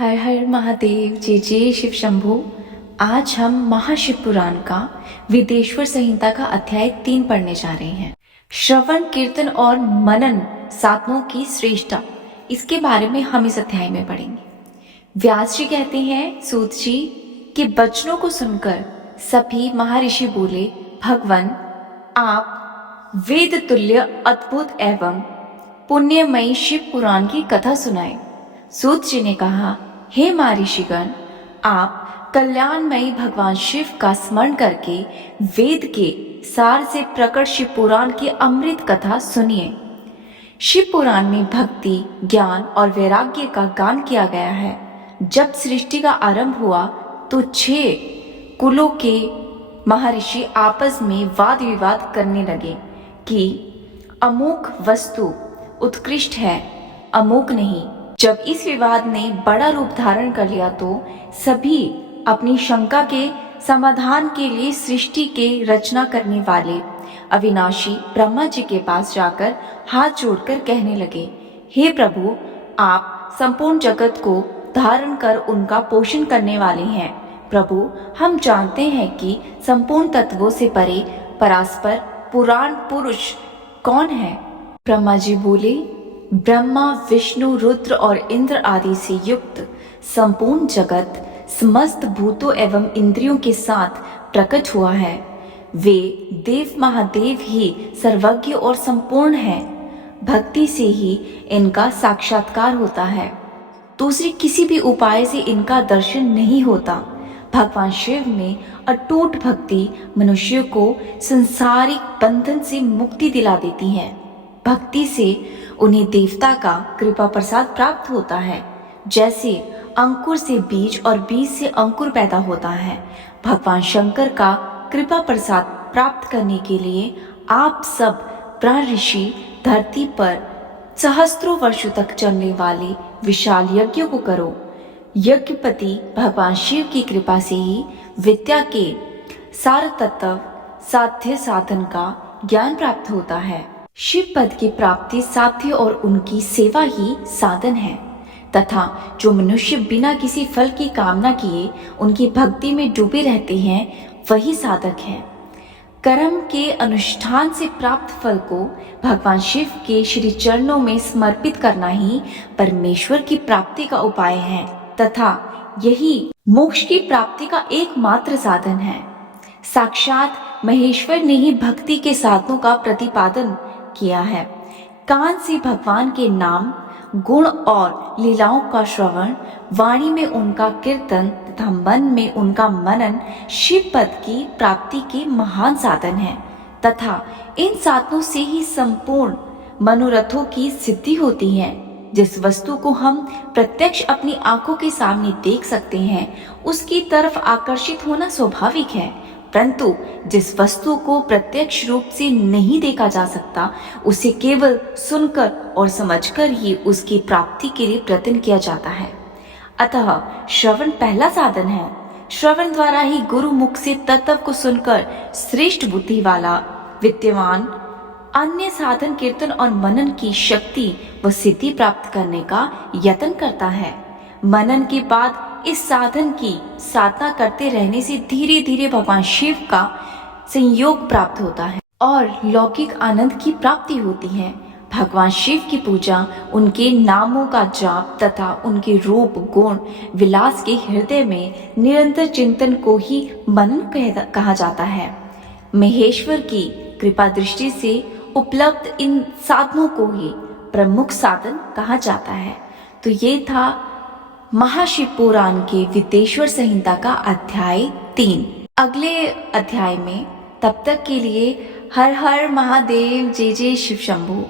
हर हर महादेव, जय जय शिव शंभु। आज हम महाशिव पुराण का विदेश्वर संहिता का अध्याय 3 पढ़ने जा रहे हैं। श्रवण, कीर्तन और मनन साधनों की श्रेष्ठता, इसके बारे में हम इस अध्याय में पढ़ेंगे। व्यास जी कहते हैं सूत जी के वचनों को सुनकर सभी महर्षि बोले, भगवान आप वेद तुल्य अद्भुत एवं पुण्यमयी शिव पुराण की कथा सुनाए। सूत जी ने कहा, हे महर्षिगण, आप कल्याणमयी भगवान शिव का स्मरण करके वेद के सार से प्रकट शिव पुराण की अमृत कथा सुनिए। शिव पुराण में भक्ति, ज्ञान और वैराग्य का गान किया गया है। जब सृष्टि का आरंभ हुआ तो 6 कुलों के महर्षि आपस में वाद विवाद करने लगे कि अमुक वस्तु उत्कृष्ट है, अमुक नहीं। जब इस विवाद ने बड़ा रूप धारण कर लिया तो सभी अपनी शंका के समाधान के लिए सृष्टि के रचना करने वाले अविनाशी ब्रह्मा जी के पास जाकर हाथ जोड़कर कहने लगे, हे प्रभु, आप संपूर्ण जगत को धारण कर उनका पोषण करने वाले हैं। प्रभु, हम जानते हैं कि संपूर्ण तत्वों से परे परास्पर पुराण पुरुष कौन है। ब्रह्मा जी बोले, ब्रह्मा, विष्णु, रुद्र और इंद्र आदि से युक्त संपूर्ण जगत समस्त भूतों एवं इंद्रियों के साथ प्रकट हुआ है। वे देव महादेव ही सर्वज्ञ और संपूर्ण हैं। भक्ति से ही इनका साक्षात्कार होता है, दूसरे किसी भी उपाय से इनका दर्शन नहीं होता। भगवान शिव में अटूट भक्ति मनुष्य को संसारिक बंधन से मुक्ति दिला देती है। भक्ति से उन्हें देवता का कृपा प्रसाद प्राप्त होता है। जैसे अंकुर से बीज और बीज से अंकुर पैदा होता है, भगवान शंकर का कृपा प्रसाद प्राप्त करने के लिए आप सब प्राण ऋषि धरती पर सहस्त्रों वर्षों तक चलने वाले विशाल यज्ञ को करो। यज्ञपति भगवान शिव की कृपा से ही विद्या के सार तत्व साध्य साधन का ज्ञान प्राप्त होता है। शिव पद की प्राप्ति साध्य और उनकी सेवा ही साधन है तथा जो मनुष्य बिना किसी फल की कामना किए उनकी भक्ति में डूबे रहते हैं, वही साधक है। कर्म के अनुष्ठान से प्राप्त फल को भगवान शिव के श्री चरणों में समर्पित करना ही परमेश्वर की प्राप्ति का उपाय है तथा यही मोक्ष की प्राप्ति का एकमात्र साधन है। साक्षात महेश्वर ने ही भक्ति के साधनों का प्रतिपादन किया है। कान से भगवान के नाम, गुण और लीलाओं का श्रवण, वाणी में उनका कीर्तन तथा मन में उनका मनन शिव पद की प्राप्ति के महान साधन है तथा इन साधनों से ही संपूर्ण मनोरथों की सिद्धि होती है। जिस वस्तु को हम प्रत्यक्ष अपनी आंखों के सामने देख सकते हैं, उसकी तरफ आकर्षित होना स्वाभाविक है, परंतु जिस वस्तु को प्रत्यक्ष रूप से नहीं देखा जा सकता, उसे केवल सुनकर और समझकर ही उसकी प्राप्ति के लिए प्रयत्न किया जाता है। अतः श्रवण पहला साधन है। श्रवण द्वारा ही गुरु मुख से तत्व को सुनकर श्रेष्ठ बुद्धि वाला विद्वान अन्य साधन कीर्तन और मनन की शक्ति व सिद्धि प्राप्त करने का यत्न करता है। मनन के बाद इस साधन की साधना करते रहने से धीरे धीरे भगवान शिव का संयोग प्राप्त होता है और लौकिक आनंद की प्राप्ति होती है। भगवान शिव की पूजा, उनके नामों का जाप तथा उनके रूप, गुण, विलास के हृदय में निरंतर चिंतन को ही मनन कहा जाता है। महेश्वर की कृपा दृष्टि से उपलब्ध इन साधनों को ही प्रमुख साधन कहा जाता है। तो ये था महाशिव पुराण के विदेश्वर संहिता का अध्याय 3। अगले अध्याय में, तब तक के लिए हर हर महादेव, जय जय शिव शंभु।